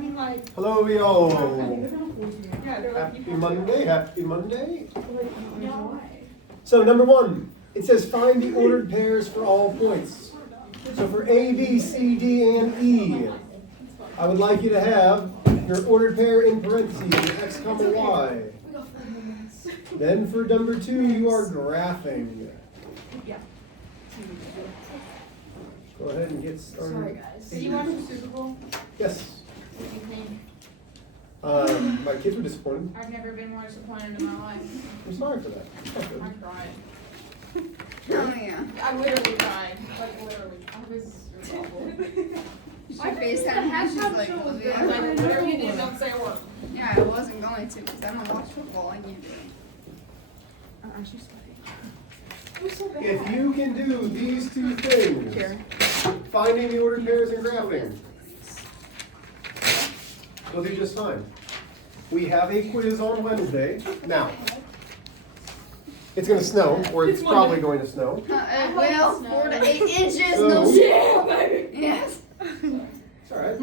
mean, like. Hello, y'all. Yeah, they're like. Happy Monday, happy Monday. Yeah. So number 1, it says find the ordered pairs for all points. So for A, B, C, D, and E, I would like you to have your ordered pair in parentheses, your X, comma, Y. Then for number 2, you are graphing. Yeah. Go ahead and get started. Sorry, guys. Did you watch the Super Bowl? Yes. What do you think? My kids were disappointed. I've never been more disappointed in my life. I'm sorry for that. I cried. Oh yeah. I literally cried. Like, literally. I was awful. My face kind of has just like, I was like, whatever you do, don't say a word. yeah, I wasn't going to because I don't watch football like you do. I'm actually sweating. You're so bad. If you can do these 2 things, Here. finding the ordered pairs and graphing, you'll do just fine. We have a quiz on Wednesday. Now, it's going to snow, or it's probably going to snow. It will. 4 to 8 inches. So- No shit. Baby. Yes. It's all right.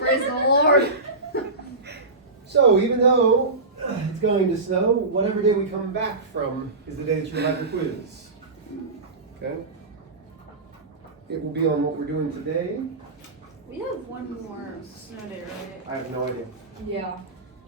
Praise the Lord. So even though it's going to snow, whatever day we come back from is the day that you'll have your quiz. Okay? It will be on what we're doing today. We have one more snow day, right? I have no idea. Yeah.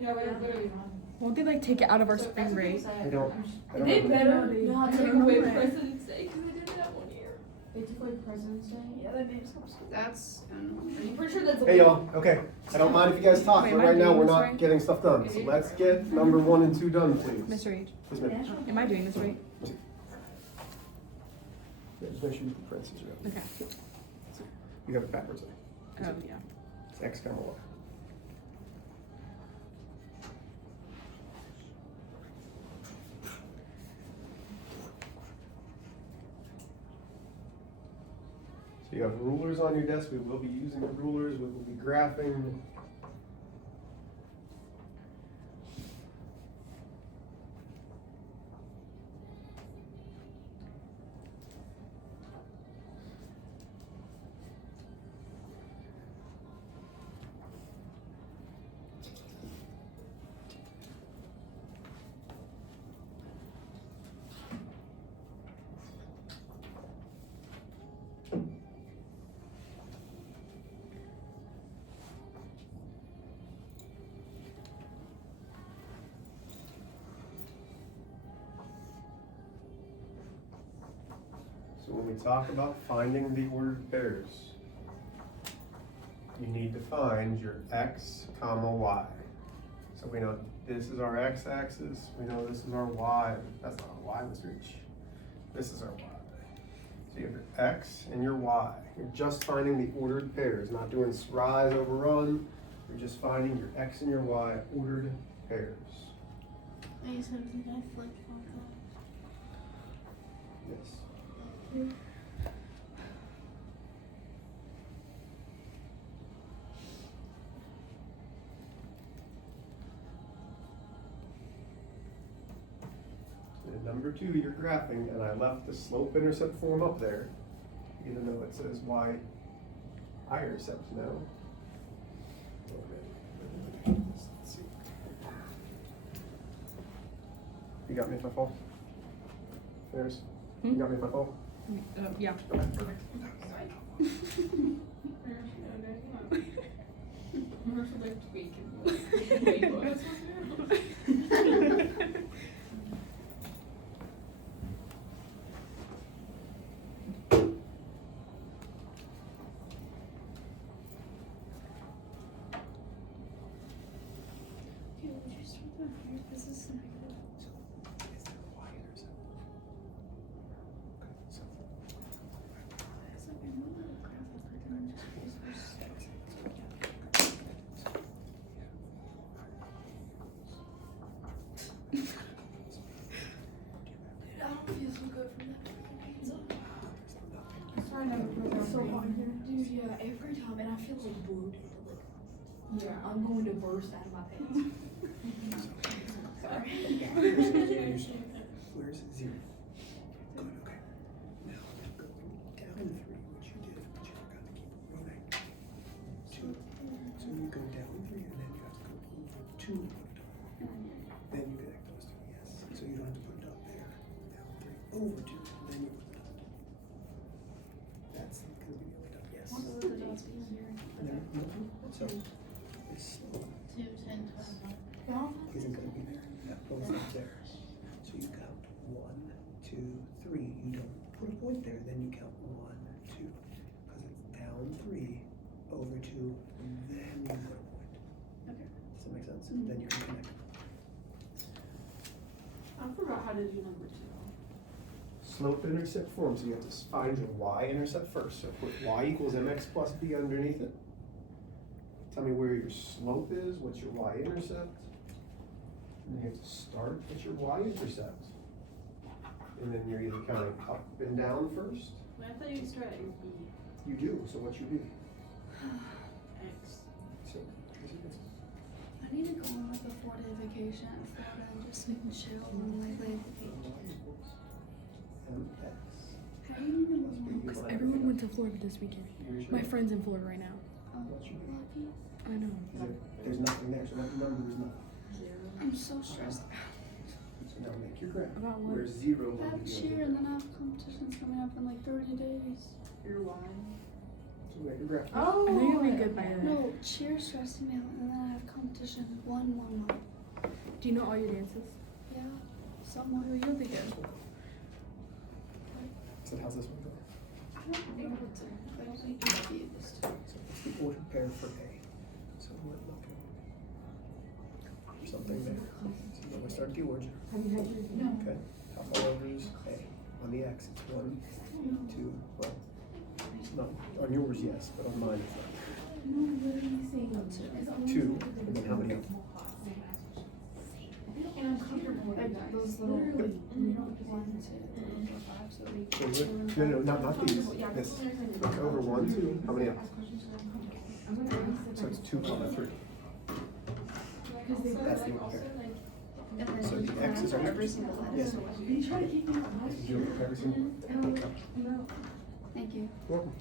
Yeah, we're literally on. Won't they like take it out of our So spring that's what break? they said. I don't. I don't They know. better No, not they take don't away know. President's Day because they did that one year. They took away President's Day. Yeah, that name's That's. I'm pretty sure that's a Hey y'all, okay. I don't mind if you guys talk, Wait, but am I right now doing we're this not right? getting stuff done. So let's get number 1 and 2 done, please. Mr. H, Yes, ma'am. am I doing this right? Yeah, just make sure you put parentheses around. Okay. You have it backwards. Oh, yeah. It's X, comma, Y. So you have rulers on your desk. We will be using the rulers. We will be graphing. So when we talk about finding the ordered pairs, you need to find your X, comma, Y. So we know this is our X axis, we know this is our Y. That's not our Y, Mr. H. This is our Y. So you have your X and your Y. You're just finding the ordered pairs, not doing rise over run. You're just finding your X and your Y ordered pairs. I used to think I flipped Yes. And number 2, you're graphing, and I left the slope-intercept form up there, even though it says y-intercept now. Let's see. You got me if I fall? There's. You got me if I fall? Yeah. Okay, perfect. So hot in here. Dude, yeah, every time, and I feel like bloated. Like, yeah, I'm going to burst out of my pants. Sorry. Where's 0? Good, okay. Now, going down 3, which you did, but you forgot to keep running. So you go down 3 2. Then you connect those two, yes. So you don't have to put it up there. Down 3 over 2. Then you put the dot. That's going to be the other dot, yes. And then, so this slope 2, 10, 12. isn't going to be there. That point's not there. So you count 1, 2, 3. You don't put a point there, then you count 1, 2. Because it's down 3 over 2, and then you put a point. Okay. Does that make sense? Then you can connect. I forgot how to do number 2. Slope intercept form, so you have to find your y-intercept first. So put y equals mx plus b underneath it. Tell me where your slope is, what's your y-intercept. And you have to start at your y-intercept. And then you're either counting up and down first. Wait, I thought you start at your B. You do, so what's your b? X. So, I need to go on like a 4-day vacation in Florida and just like chill and like lay at the beach. Y equals mx. How do you need to know? Because everyone went to Florida this weekend. Here's your- My friend's in Florida right now. Oh, lucky. I know. There's nothing there, so that number is nothing. 0. I'm so stressed. So now make your graph. About what? Where 0 I have cheer and then I have competitions coming up in like 30 days. Your Y. So make your graph. Oh! I know you'll be good by then. No, cheer stressing me out and then I have competition 1 month. Do you know all your dances? Yeah, somewhat. Oh, you'll be good. So how's this one go? I don't think it's I don't think it's the this too. So what's the order pair for A? So we're looking for something there. So then we start the origin. No. Okay. How far over is A? On the X, it's 1, 2, well, no, on yours, yes, but on mine, it's not. 2, and then how many up? Like those little, 1, 2, 3, 4, 5, so they So no, not these, this. Look over 1, 2, how many up? So it's 2, 3. That's the order pair. So the X's are every single letter. Yes. Did you look at every single one? Thank you. Welcome.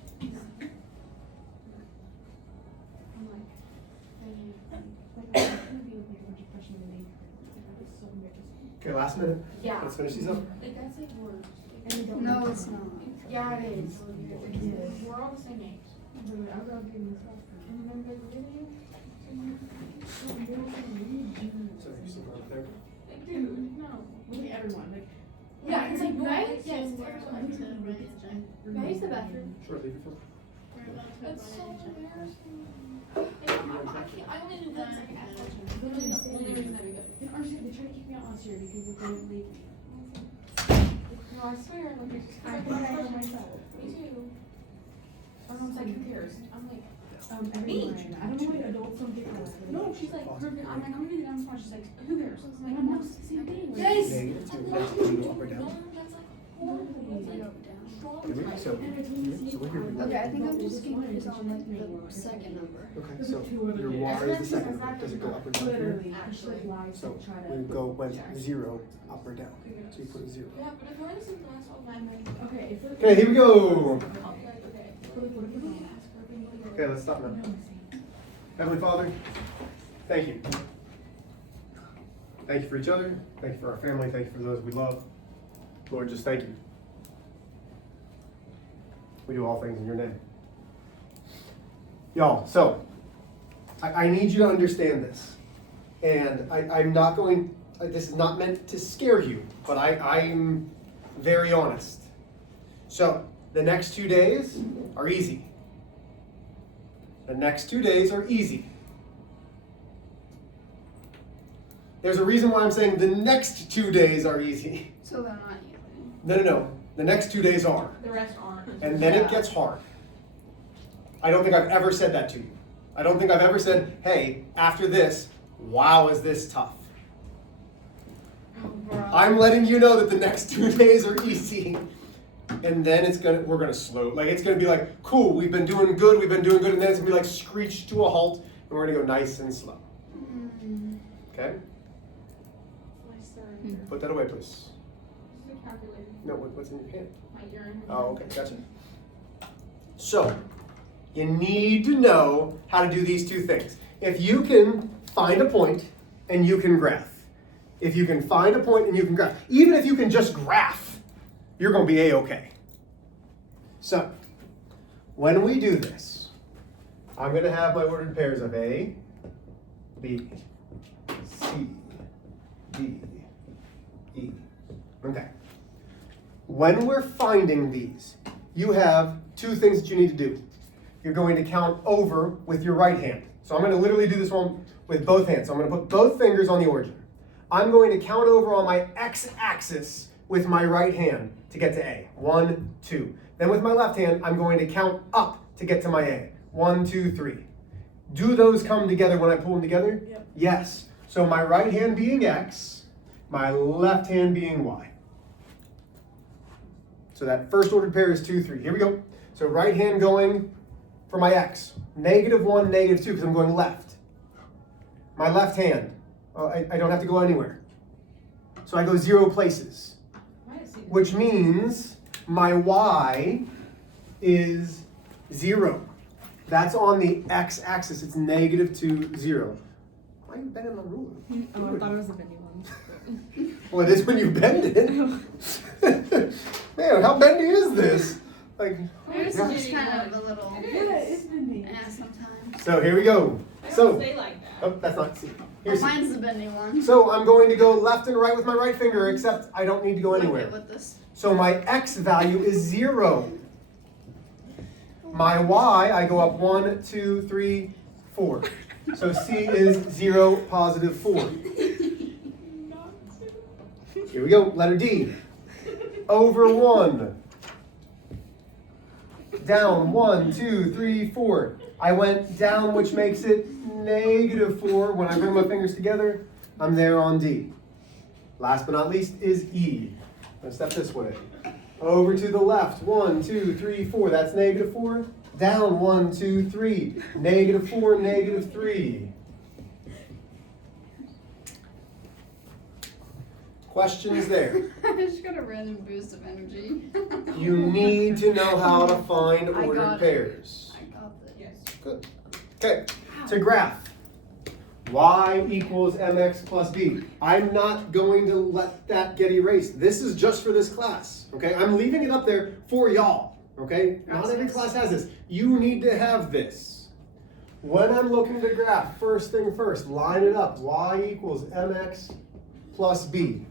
Okay, last minute. Yeah. Let's finish these up. Like that's like words. No, it's not. Yeah, it is. We're all the same age. So you still up there? Dude, no. Look at everyone. Like, Yeah, it's like right? Yes, Yes, everyone. Can I use the bathroom? Sure, leave your phone. It's so embarrassing. I only do that second ask question. Literally the only reason that we go. They try to kick me out last year because they didn't leave me. No, I swear, like, it's just I thought I told myself. Me too. My mom's like, who cares? I'm like, Everyone. I don't know why adults don't get that. no, she's like, perfect. I'm like, I'm gonna do that response. She's like, who cares? I was like, My I'm mom's not. the same thing. Yes! Negative 2, that's when you go up or down. That's like horrible. It's like Okay, so we're here. Okay, I think I'm just confused on like the second number. Okay, so your Y is the second number. Does it go up or down here? Literally, she like lies So to try we to. go went 0 up or down. So you put a 0. Yeah, but if we're in the same class all the time, then Okay, if Okay, here we go. I'll be like, okay. But like, what if we Ask her, being like, Okay, let's stop now. Heavenly Father, thank you. Thank you for each other. Thank you for our family. Thank you for those we love. Lord, just thank you. We do all things in your name. Y'all, so I need you to understand this. And I'm not going, this is not meant to scare you, but I'm very honest. So the next 2 days are easy. The next 2 days are easy. There's a reason why I'm saying the next 2 days are easy. So they're not easy. No. The next 2 days are. The rest aren't. And then it gets hard. I don't think I've ever said that to you. I don't think I've ever said, hey, after this, wow, is this tough. I'm letting you know that the next 2 days are easy. And then we're gonna slow. Like it's gonna be like, cool, we've been doing good, and then it's gonna be like screech to a halt, and we're gonna go nice and slow. Okay? Put that away, please. This is a calculator. No, what's in your hand? My urine. Oh, okay, gotcha. So, you need to know how to do these two things. If you can find a point and you can graph. If you can find a point and you can graph, even if you can just graph, you're going to be A-okay. So, when we do this, I'm going to have my ordered pairs of A, B, C, D, E. Okay. When we're finding these, you have two things that you need to do. You're going to count over with your right hand. So I'm going to literally do this one with both hands. So I'm going to put both fingers on the origin. I'm going to count over on my x-axis with my right hand to get to A. 1, 2. Then with my left hand, I'm going to count up to get to my A. 1, 2, 3. Do those come together when I pull them together? Yep. Yes. So my right hand being X, my left hand being Y. So that first ordered pair is 2, 3. Here we go. So right hand going for my X. -1, -2, because I'm going left. My left hand, I don't have to go anywhere. So I go 0 places, which means my Y is 0. That's on the X-axis. It's -2, 0. Why are you bending the ruler? Oh, I thought it was a bendy one. Well, it is when you bend it. Man, how bendy is this? Like, Yours yeah. is kind of a little. Yeah, it's bendy. Yeah, sometimes. So here we go. So, Say like that. oh, that's not C. Well, Here's C. mine's the bendy one. So I'm going to go left and right with my right finger, except I don't need to go anywhere. With this. So my X value is 0. My Y, I go up 1, 2, 3, 4. So C is 0, +4. Here we go, letter D. Over 1. Down 1, 2, 3, 4. I went down, which makes it -4. When I bring my fingers together, I'm there on D. Last but not least is E. Let's step this way. Over to the left, 1, 2, 3, 4. That's -4. Down 1, 2, 3. -4, -3. Questions there? I just got a random boost of energy. You need to know how to find I ordered got it. pairs. I got this. Yes. Good. Okay, to graph. Y equals mx plus b. I'm not going to let that get erased. This is just for this class, okay? I'm leaving it up there for y'all, okay? Not every class has this. You need to have this. When I'm looking to graph, first thing first, line it up. Y equals mx plus b.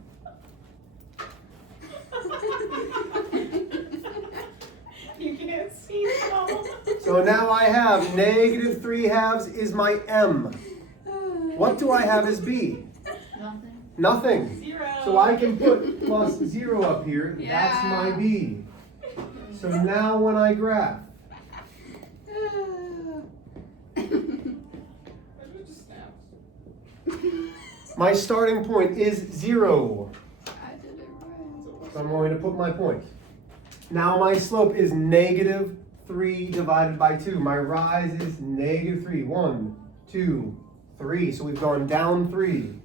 You can't see it all. So now I have -3/2 is my m. What do I have as b? Nothing. Nothing. 0. So I can put +0 up here. That's my b. So now when I graph, my starting point is 0. I did it right. So I'm going to put my point. Now my slope is -3 divided by 2. My rise is -3. 1, 2, 3. So we've gone down 3.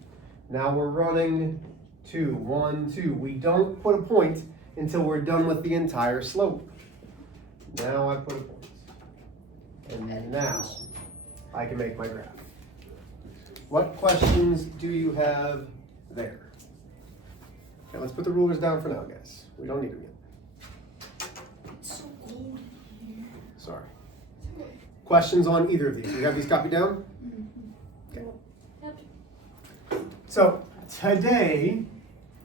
Now we're running 2. 1, 2. We don't put a point until we're done with the entire slope. Now I put a point. And now I can make my graph. What questions do you have there? Okay, let's put the rulers down for now, guys. We don't need them yet. It's so cold in here. Sorry. Questions on either of these? You have these copied down? Okay. Yep. So today,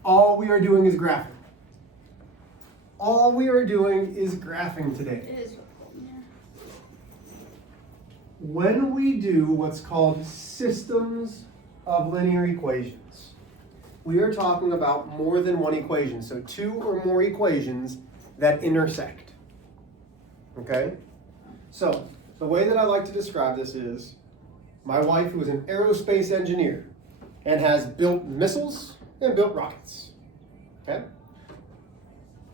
all we are doing is graphing. All we are doing is graphing today. It is cold in here. When we do what's called systems of linear equations, we are talking about more than one equation. So 2 or more equations that intersect. Okay? So the way that I like to describe this is my wife, who is an aerospace engineer and has built missiles and built rockets. Okay?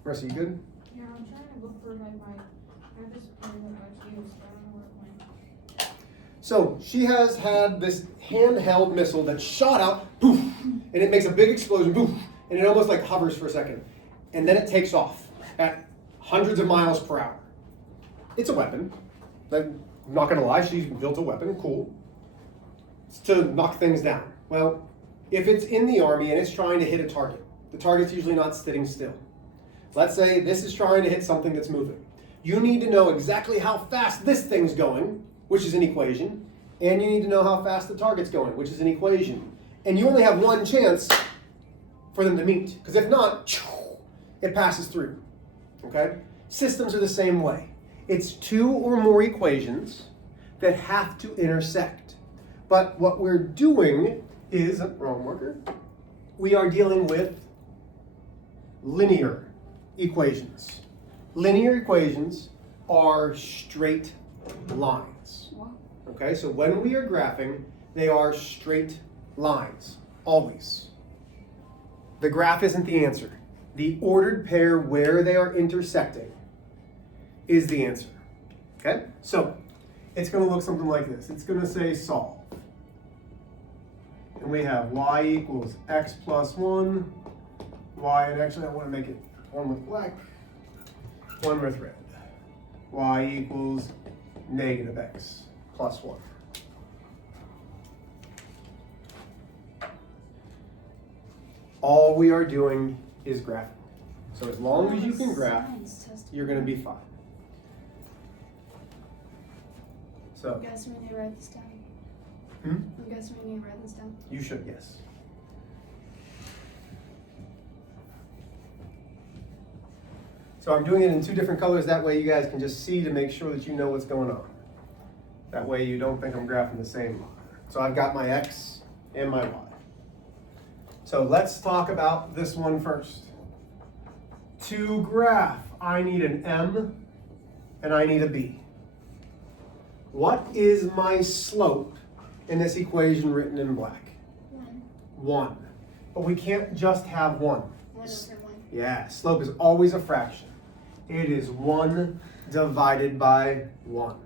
Marissa, you good? Yeah, I'm trying to look for like I have this pen that I use, but I don't know where it went. So she has had this handheld missile that shot out, poof, and it makes a big explosion, poof, and it almost like hovers for a second. And then it takes off at hundreds of miles per hour. It's a weapon. I'm not gonna lie, she's built a weapon, cool. It's to knock things down, Well, if it's in the Army and it's trying to hit a target, the target's usually not sitting still. Let's say this is trying to hit something that's moving. You need to know exactly how fast this thing's going, which is an equation, and you need to know how fast the target's going, which is an equation. And you only have one chance for them to meet, because if not, it passes through. Okay? Systems are the same way. It's two or more equations that have to intersect. But what we're doing is, wrong marker, we are dealing with linear equations. Linear equations are straight lines. Okay, so when we are graphing, they are straight lines, always. The graph isn't the answer. The ordered pair where they are intersecting is the answer. Okay, so it's going to look something like this. It's going to say solve. And we have y equals x plus 1, y, and actually I want to make it one with black, one with red. Y equals negative x plus 1. All we are doing is graphing. So as long as you can graph, you're going to be fine. So, I'm guessing we need to write this down. I'm guessing we need to write this down. You should, yes. So I'm doing it in two different colors, that way you guys can just see to make sure that you know what's going on. That way you don't think I'm graphing the same line. So I've got my x and my y. So let's talk about this one first. To graph, I need an m and I need a b. What is my slope in this equation written in black? 1. 1. But we can't just have 1. 1 over 1. Yeah, slope is always a fraction. It is 1 divided by 1.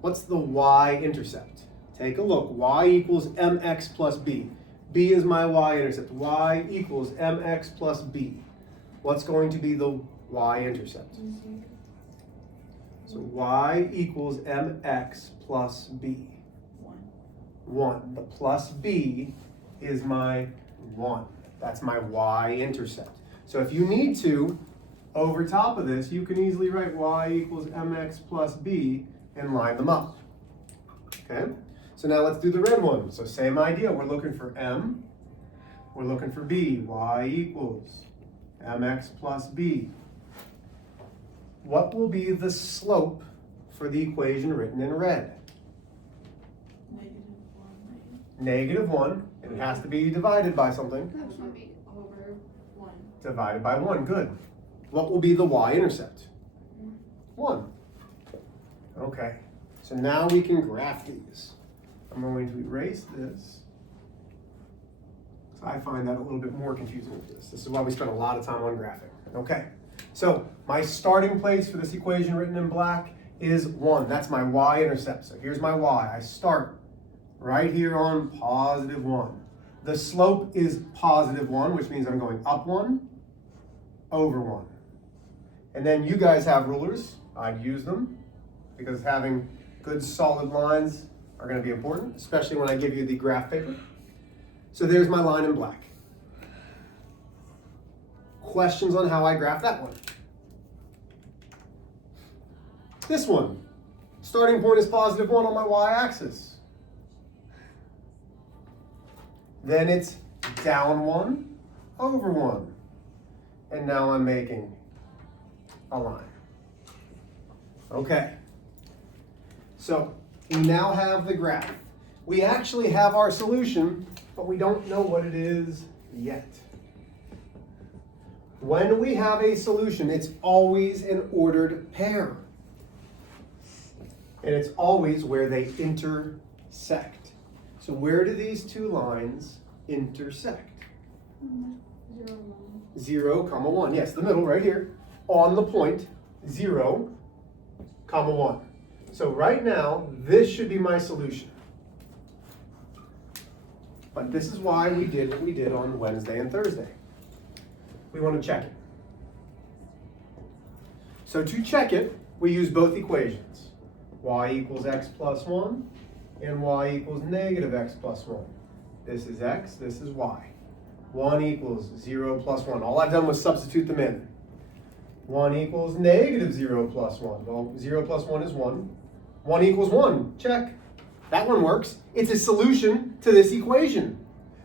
What's the y-intercept? Take a look. Y equals mx plus b. B is my y-intercept. Y equals mx plus b. What's going to be the y-intercept? So y equals mx plus b. 1. The plus b is my 1. That's my y-intercept. So if you need to, over top of this, you can easily write y equals mx plus b and line them up. Okay? So now let's do the red one. So same idea. We're looking for m. We're looking for b. Y equals mx plus b. What will be the slope for the equation written in red? Negative 1. And it has to be divided by something. That should be over 1. Divided by 1. Good. What will be the y-intercept? 1. Okay. So now we can graph these. I'm going to erase this. So I find that a little bit more confusing with this. This is why we spend a lot of time on graphing. Okay. So my starting place for this equation written in black is 1. That's my y-intercept. So here's my y. I start right here on positive 1. The slope is positive 1, which means I'm going up 1, over 1. And then you guys have rulers. I'd use them because having good solid lines are going to be important, especially when I give you the graph paper. So there's my line in black. Questions on how I graph that one? This one. Starting point is positive 1 on my y-axis. Then it's down 1, over 1. And now I'm making a line. Okay. So we now have the graph. We actually have our solution, but we don't know what it is yet. When we have a solution, it's always an ordered pair. And it's always where they intersect. So where do these two lines intersect? 0, 1. Yes, the middle right here. On the point, 0, 1. So right now, this should be my solution. But this is why we did what we did on Wednesday and Thursday. We want to check it. So to check it, we use both equations. Y equals x plus 1 and y equals negative x plus 1. This is x, this is y. 1 equals 0 plus 1. All I've done was substitute them in. 1 equals negative 0 plus 1. Well, 0 plus 1 is 1. 1 equals 1. Check. That one works. It's a solution to this equation.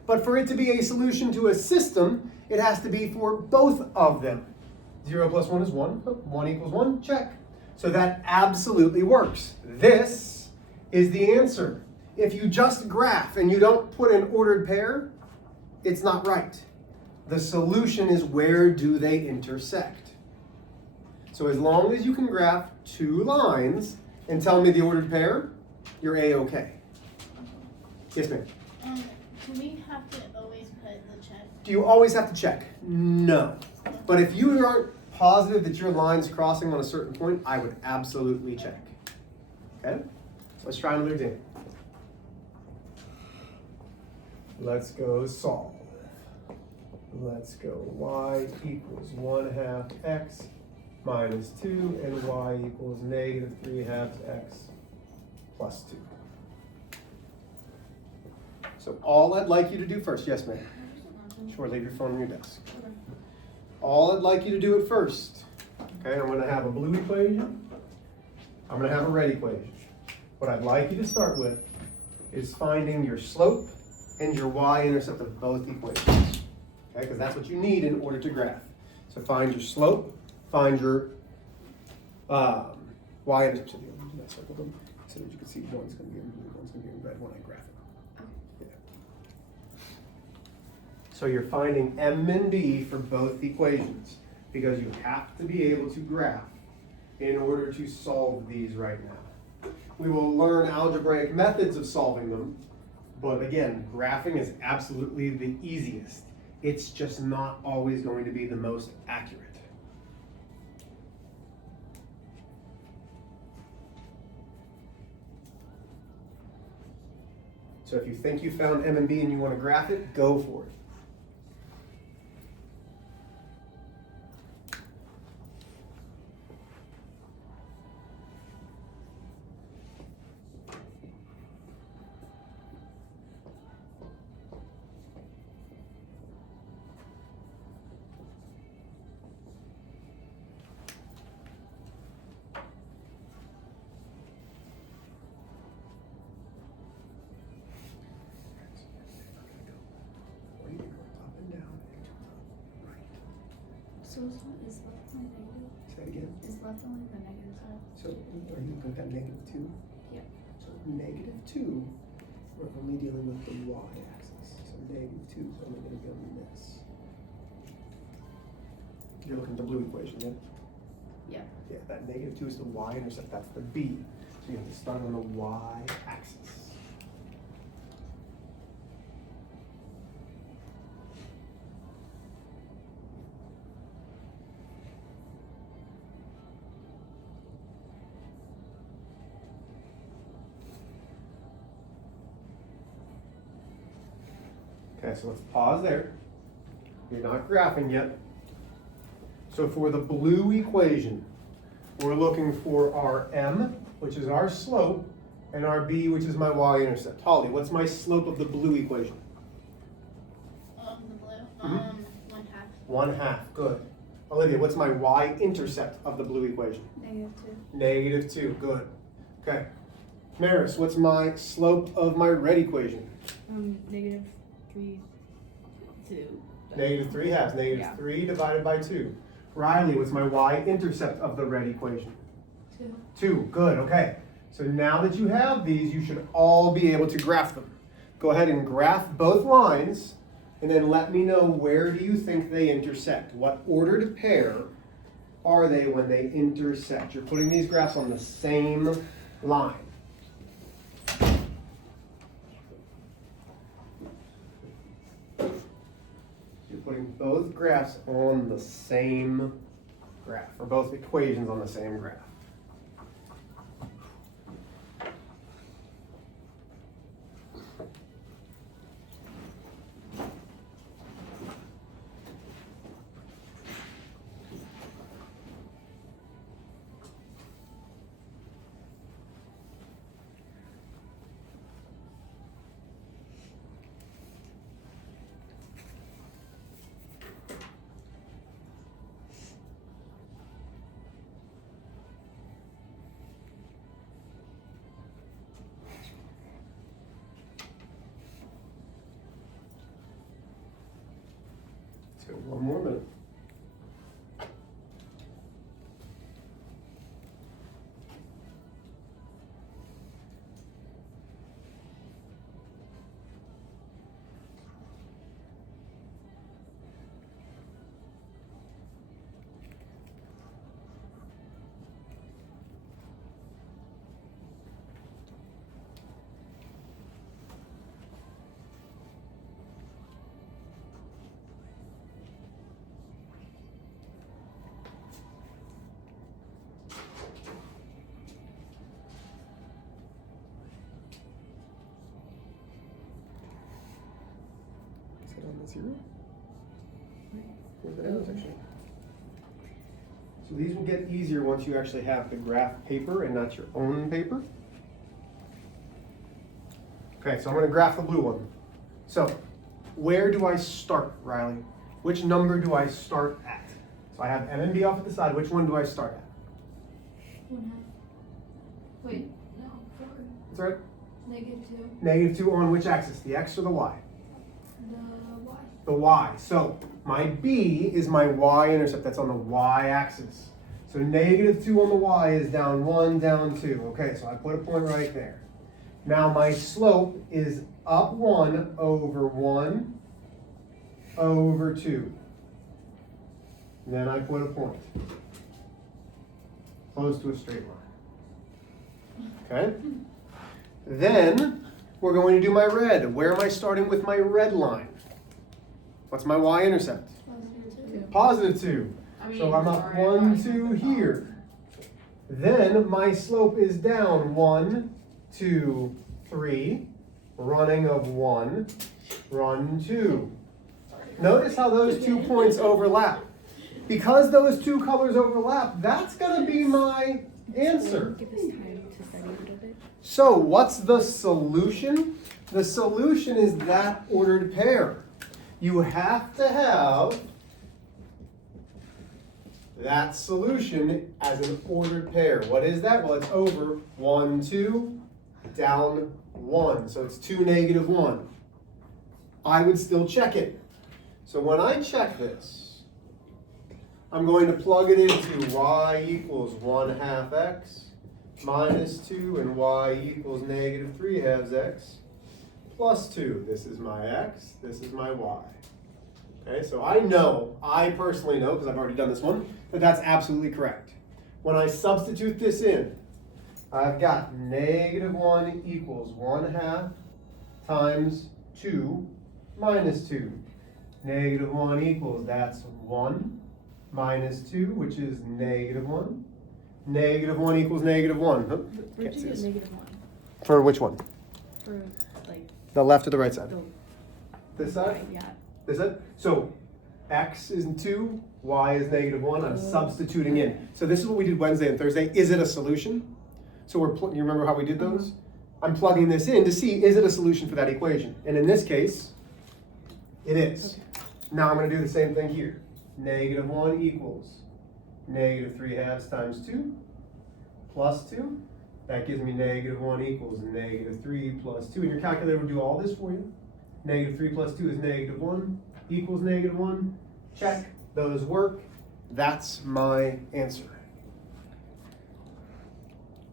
But for it to be a solution to a system, it has to be for both of them. 0 plus 1 is 1. 1 equals 1. Check. So that absolutely works. This is the answer. If you just graph and you don't put an ordered pair, it's not right. The solution is where do they intersect. So as long as you can graph two lines and tell me the ordered pair, you're A-okay. Yes, ma'am? Do we have to always put the check? Do you always have to check? No. But if you aren't positive that your line's crossing on a certain point, I would absolutely check. Okay? So let's try another example. Let's go solve. Let's go y equals 1/2 x minus 2 and y equals negative 3/2 x plus 2. So all I'd like you to do first, yes ma'am? Sure, leave your phone on your desk. All I'd like you to do at first, okay, I'm gonna have a blue equation, I'm gonna have a red equation. What I'd like you to start with is finding your slope and your y-intercept of both equations, okay, because that's what you need in order to graph. So find your slope, find your y-intercept. So I circled them so that you can see one's gonna be in blue, one's gonna be in red when I graph it. So you're finding m and b for both equations because you have to be able to graph in order to solve these right now. We will learn algebraic methods of solving them, but again, graphing is absolutely the easiest. It's just not always going to be the most accurate. So if you think you found m and b and you want to graph it, go for it. So is left only negative? Say it again. Is left only the negative side? So are you looking at -2? Yep. So -2, we're only dealing with the y-axis. So -2 is only going to be on this. You're looking at the blue equation, yeah? Yeah. Yeah, that -2 is the y-intercept, that's the b. So you have to start on the y-axis. Okay, so let's pause there. You're not graphing yet. So for the blue equation, we're looking for our m, which is our slope, and our b, which is my y-intercept. Holly, what's my slope of the blue equation? The blue? Mhm. 1/2. 1/2, good. Olivia, what's my y-intercept of the blue equation? Negative 2. -2, good. Okay. Maris, what's my slope of my red equation? Negative 3, 2. -3/2, negative Yeah. 3 divided by 2. Riley, what's my y-intercept of the red equation? 2. 2, good, okay. So now that you have these, you should all be able to graph them. Go ahead and graph both lines, and then let me know where do you think they intersect. What ordered pair are they when they intersect? You're putting these graphs on the same line. You're putting both graphs on the same graph, or both equations on the same graph. So 1 more minute. Is it on the 0? Where's the arrows actually? So these will get easier once you actually have the graph paper and not your own paper. Okay, so I'm going to graph the blue one. So where do I start, Riley? Which number do I start at? So I have M and B off at the side. Which one do I start at? 1/2. Wait, no, 4. That's right. -2. -2 on which axis? The X or the Y? The Y. The Y. So my B is my Y-intercept. That's on the Y-axis. So -2 on the Y is down 1, down 2. Okay, so I put a point right there. Now my slope is up 1 over 1 over 2. And then I put a point. Close to a straight line. Okay? Then we're going to do my red. Where am I starting with my red line? What's my Y-intercept? +2. So I'm up 1, 2 here. Then my slope is down 1, 2, 3. Running of 1, run 2. Notice how those 2 points overlap. Because those 2 colors overlap, that's going to be my answer. Give us time to study a little bit. So what's the solution? The solution is that ordered pair. You have to have that solution as an ordered pair. What is that? Well, it's over 1, 2, down 1. So it's 2, -1. I would still check it. So when I check this, I'm going to plug it into y equals 1/2 x minus 2 and y equals -3/2 x plus 2. This is my x, this is my y. Okay, so I personally know, because I've already done this one, that that's absolutely correct. When I substitute this in, I've got -1 equals 1/2 times 2 minus 2. -1 equals, that's 1 minus 2, which is -1. -1 equals -1. Huh? Where'd Can't you see get this. -1? For which one? For like The left or the right side? the This side? right, yeah. This side? So x is 2, y is -1. I'm substituting in. So this is what we did Wednesday and Thursday. Is it a solution? So you remember how we did those? I'm plugging this in to see, is it a solution for that equation? And in this case, it is. Okay. Now I'm going to do the same thing here. -1 equals -3/2 times 2 plus 2. That gives me -1 equals -3 plus 2. And your calculator will do all this for you. -3 plus 2 is -1 equals -1. Check. Those work. That's my answer.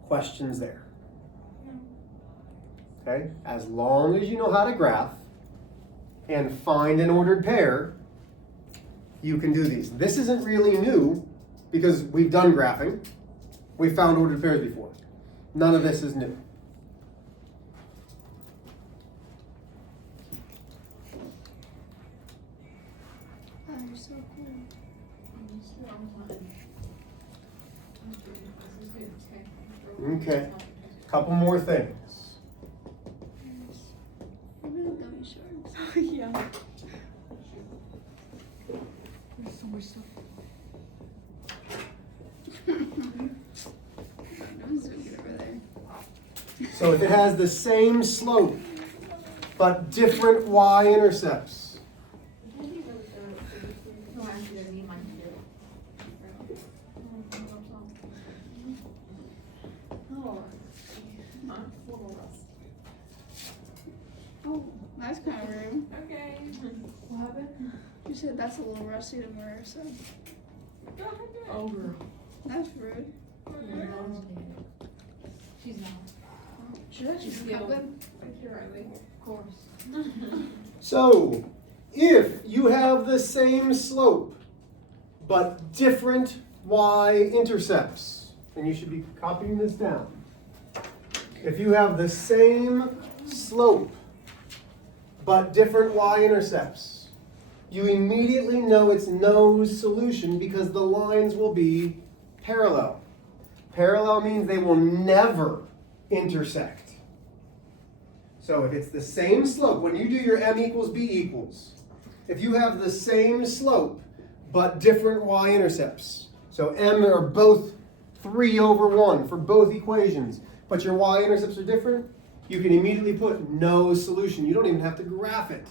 Questions there? Okay? As long as you know how to graph and find an ordered pair, you can do these. This isn't really new because we've done graphing. We've found ordered pairs before. None of this is new. Oh, you're so cool. Okay. Couple more things. We're real gummy sharks. Yeah. There's so much stuff. That was so good over there. So if it has the same slope but different y-intercepts, Oh, That's kind of rude. Okay. What happened? You said that's a little rusty to wear, so Go ahead, do it. Oh, girl. that's rude. She's not. Should I just cut them? You're right, Lee. Of course. So, if you have the same slope, but different y-intercepts, and you should be copying this down. If you have the same slope, but different y-intercepts, you immediately know it's no solution because the lines will be parallel. Parallel means they will never intersect. So if it's the same slope, when you do your m equals b equals, if you have the same slope but different y-intercepts, so m are both 3/1 for both equations, but your y-intercepts are different, you can immediately put no solution. You don't even have to graph it.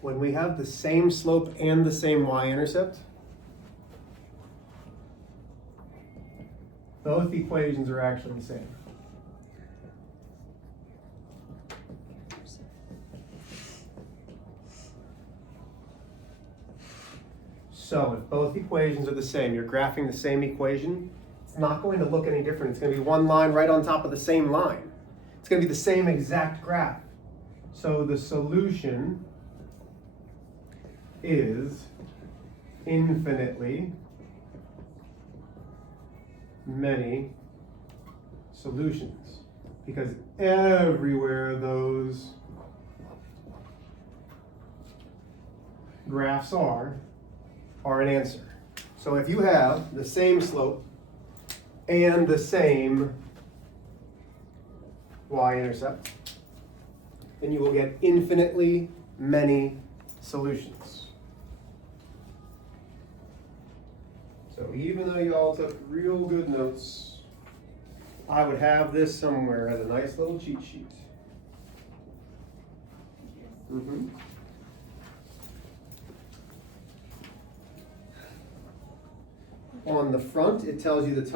When we have the same slope and the same y-intercept, both equations are actually the same. So if both equations are the same, you're graphing the same equation, it's not going to look any different. It's going to be one line right on top of the same line. It's going to be the same exact graph. So the solution is infinitely many solutions, because everywhere those graphs are an answer. So if you have the same slope and the same y-intercept, then you will get infinitely many solutions. So even though you all took real good notes, I would have this somewhere as a nice little cheat sheet. On the front, it tells you the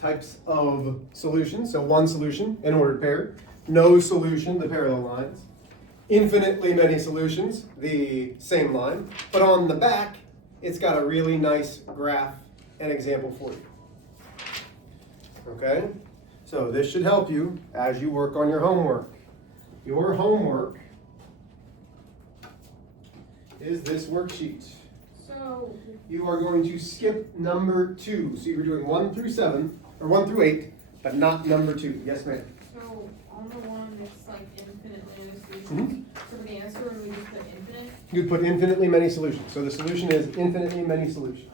types of solutions. So one solution, an ordered pair. No solution, the parallel lines. Infinitely many solutions, the same line. But on the back, it's got a really nice graph and example for you. Okay? So this should help you as you work on your homework. Your homework is this worksheet. So You are going to skip number 2. So you're doing 1 through 7, or 1 through 8, but not number 2. Yes, ma'am. So on the one that's like infinitely many solutions, so for the answer, would we just put infinite? You'd put infinitely many solutions. So the solution is infinitely many solutions.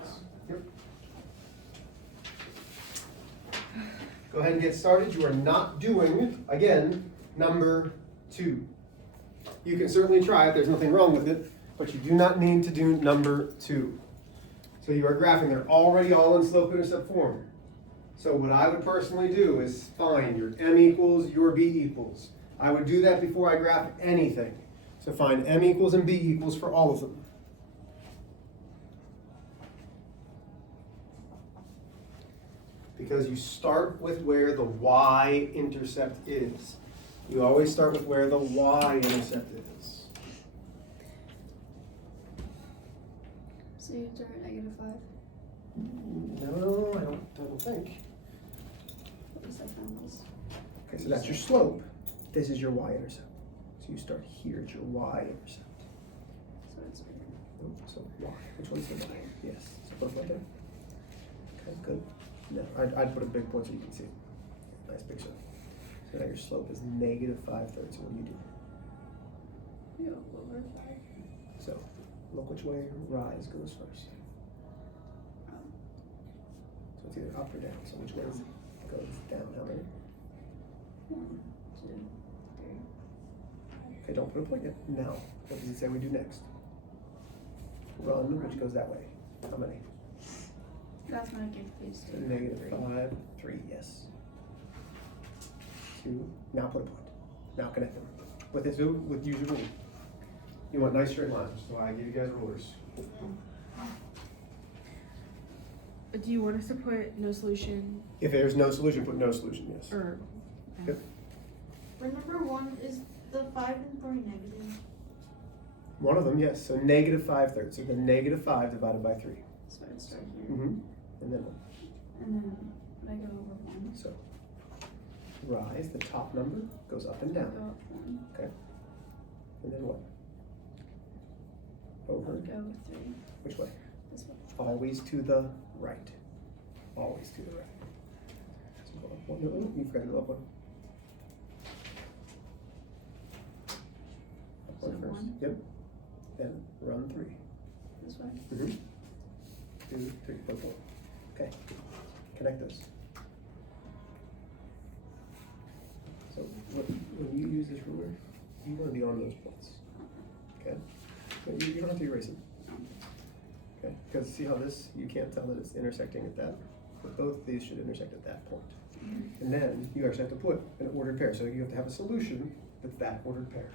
Yep. Go ahead and get started. You are not doing, again, number 2. You can certainly try it. There's nothing wrong with it. But you do not need to do number 2. So you are graphing. They're already all in slope-intercept form. So what I would personally do is find your m equals, your b equals. I would do that before I graph anything. So find m equals and b equals for all of them. Because you start with where the y-intercept is. You always start with where the y-intercept is. So you start at -5. No, I don't think. What was that found was? Okay, so that's your slope. This is your y-intercept. So you start here at your y-intercept. So it's bigger. So y. Which one's the y? Yes. So put it right there. Okay, good. No, I'd put a big point so you can see it. Nice big circle. So now your slope is -5/3. So what do you do? Yeah, over 5. So look which way rise goes first. So it's either up or down. So which way goes down? How many? 1, 2, Okay, don't put a point yet. Now, what does it say we do next? Run, which goes that way. How many? That's my gift face. So -5, 3, yes. 2, now put a point. Now connect them. With this, with use your rule. You want nice straight lines, so I give you guys rulers. Do you want us to put no solution If there's no solution, put no solution, yes. or? Yep. Remember one, is the 5 and 3 negative? One of them, yes, so -5/3, so the -5 divided by 3. So I'd start here. Mm-hmm. And then what? And then I go over 1. So rise, the top number goes up and Go down. up 1. And then what? Over, I'll go 3. which way? This way. Always to the right. Always to the right. So go up 1, no, you forgot to go up 1. Up So 1 first. 1. Yep. Then run 3. This way. Mm-hmm. 2, 3, 4, 4. Okay. Connect those. So when you use this ruler, you want to be on those points. Okay? But you don't have to erase them. Okay? Because see how this, you can't tell that it's intersecting at that, but both of these should intersect at that point. And then you actually have to put an ordered pair. So you have to have a solution that's that ordered pair.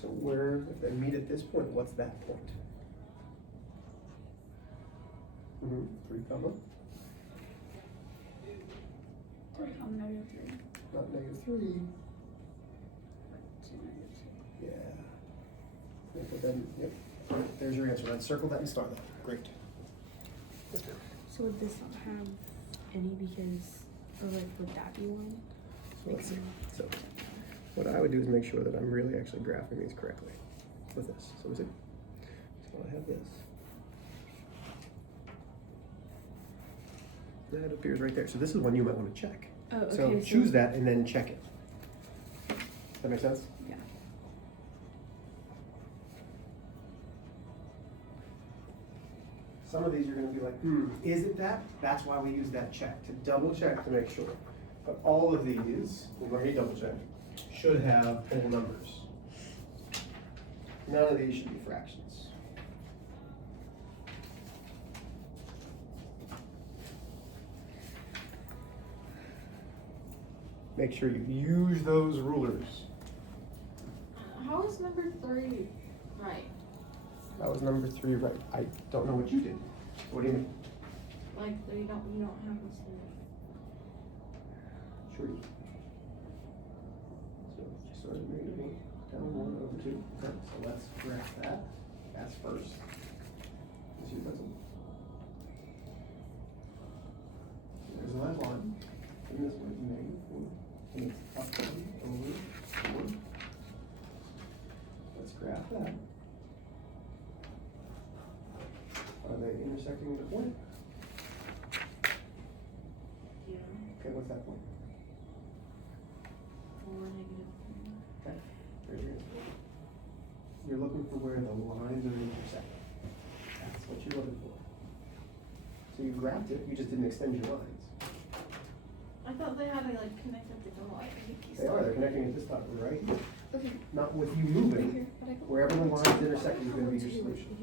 So where, if they meet at this point, what's that point? 3 comma, 3, -3. not -3. 2, -2. Yeah. Yeah, put that in, yep. There's your answer. Let's circle that and star that. Great. Let's go. So would this not have any because, or like would that be one? So let's see. So what I would do is make sure that I'm really actually graphing these correctly with this. So is it? So I have this. That appears right there. So this is one you might want to check. Oh, okay. So choose that and then check it. That make sense? Yeah. Some of these you're gonna be like, is it that? That's why we use that check, to double check to make sure. But all of these, let me double check, should have whole numbers. None of these should be fractions. Make sure you use those rulers. How is number 3 right? That was number 3, right? I don't know what you did. What do you mean? Like, you don't have this thing. Sure. So just sort of -1, down 1 over 2. Okay, so let's graph that. That's first. Let's use pencil. There's a line line. And this way is -4. And it's up 1 over 4. Let's graph that. Are they intersecting the point? Yeah. Okay, what's that point? 4 -3. Okay, there's your answer. You're looking for where the lines are intersecting. That's what you're looking for. So you graphed it, you just didn't extend your lines. I thought they had to like connect at the door. They are, they're connecting at this top right here. Okay. Not with you Right moving. here. But I go Wherever the over lines 2. intersect is gonna be your solution.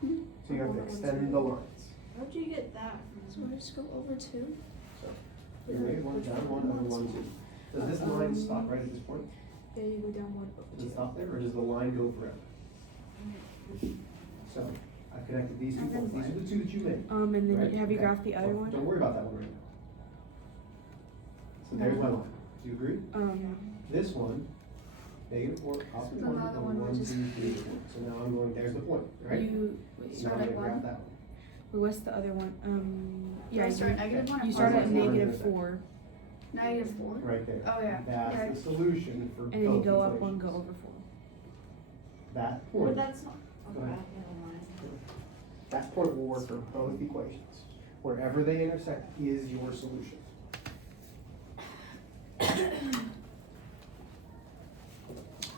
So you have to extend the lines. How'd you get that So from? I just go over 2. So you make 1 down, 1 over 1, 2. Does this line stop right at this point? Yeah, you go down 1 over Does 2. it stop there, or does the line go forever? So I've connected these 2 points. These are the 2 that you made. And then Right, have you okay. graphed the other Well, one? Don't worry about that one right now. So there's my line. Do you agree? This one, -4, positive So 1, now the over one 1, which is 2, 3, 4. So now I'm going, there's the point, right? You Wait, So now start I'm at gonna graph 1. that one. wait, what's the other one? Do I start at -1 or You start at positive 1? -4, -4. Right there. Oh, yeah. That's Okay. the solution for both and then you go up equations. 1, go over 4. That But point, that's not. Go Okay, ahead. never mind. that point will work for both equations. Wherever they intersect is your solution.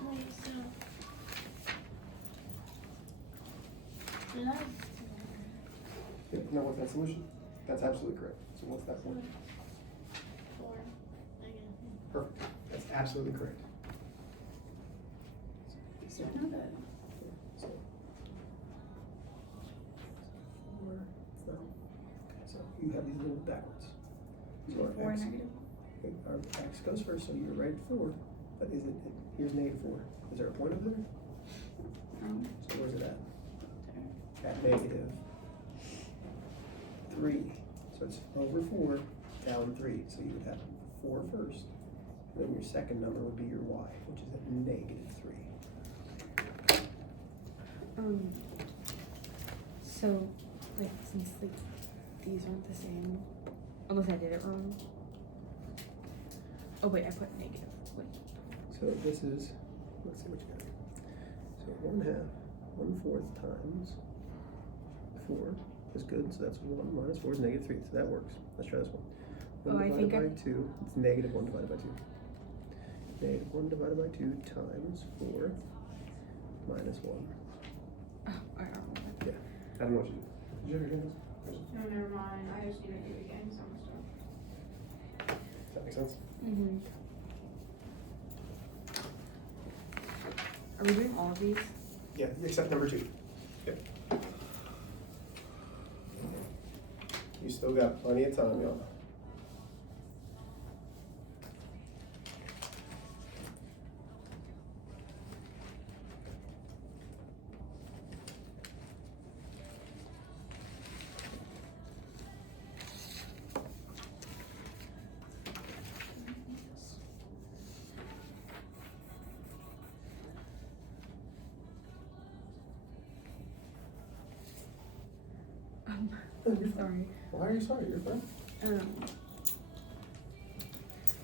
Wait, so. Yep, now what's that solution? That's absolutely correct. So what's that point? 4. Perfect. That's absolutely correct. Not bad. So. 4 from, so you have these little backwards. So our Or x, negative. our x goes first, so you're right 4, but is it, here's -4. Is there a point over there? So where's it at? At -3. So it's over 4, down 3. So you would have 4 first. And then your second number would be your y, which is at -3. So, like, since like these aren't the same, unless I did it wrong. Oh wait, I put negative. Wait. So this is, let's see what you got. So 1/2, 1/4 times 4 is good. So that's 1 minus 4 is -3. So that works. Let's try this one. 1 Oh, I divided think by 2. It's -1 divided by 2. -1 divided by 2 times 4 minus 1. Oh, I don't know. I don't know what you do. Did you ever hear this? No, never mind, I just didn't do it again, some stuff. Does that make sense? Mm-hmm. Are we doing all of these? Yeah, except number 2. Yep. You still got plenty of time, y'all. Sorry. Why are you sorry? You're fine.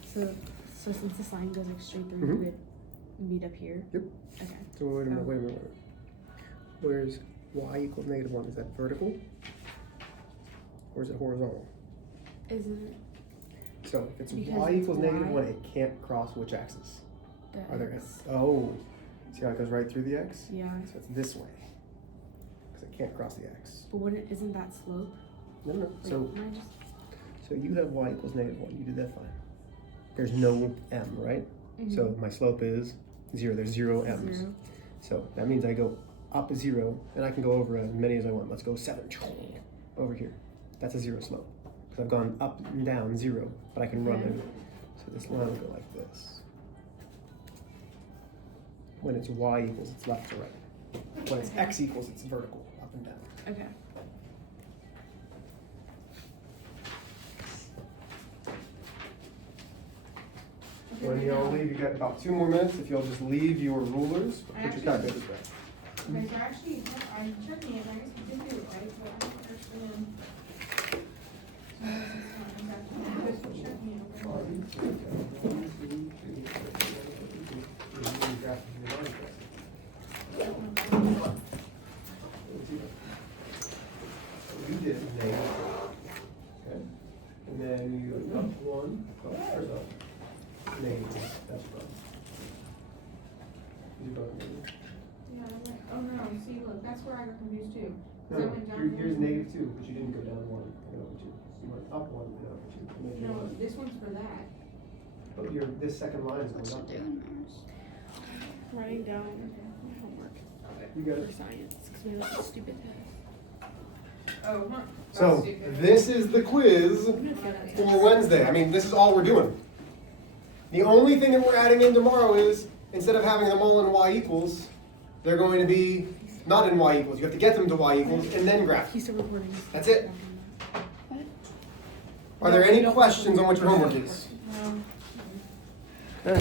So since the sign goes like straight through, Mhm. we would meet up here. Yep. Okay. So wait a minute, Oh. wait a minute. Where's y equals -1? Is that vertical? Or is it horizontal? Isn't it So if it's Because y it's equals y. -1, it can't cross which axis? the Are there X? Oh, see how it goes right through the x? Yeah. So it's this way. Because it can't cross the x. But wouldn't isn't that slope? No, no. Wait, So can I just? So you have y equals -1. You did that fine. There's no m, right? So my slope is 0. There's 0 m's. 0. So that means I go up 0, and I can go over as many as I want. Let's go 7 over here. That's a 0 slope. Because I've gone up and down 0, but I can run Okay. it. So this line will go like this. When it's y equals, it's left to right. When it's x equals, it's vertical, up and down. Okay. When y'all leave, you got about 2 more minutes. If y'all just leave your rulers, put your calculators back. Okay, so actually, I'm checking it, and I guess we did do it right, but I don't understand. So I guess it's not exactly, because we're checking it, You did negative. Okay. And then you go up 1, there's up. Negative, that's right. You both negative. Yeah, I'm like, oh no, see, look, that's where I got confused too. 'Cause I No, went down here's one. -2, but you didn't go down 1 and over 2. You went up 1 and over 2. And then you No, went- this one's for that. But this second line is going up. Writing down my homework You got for it. science because we have a stupid test. Oh, huh. So That's stupid. this is the quiz I'm gonna fail that test. for Wednesday. I mean, this is all we're doing. The only thing that we're adding in tomorrow is, instead of having them all in y equals, they're going to be not in y equals. You have to get them to y equals and then graph. He's still recording. That's it. Are there any questions on what your homework is? No.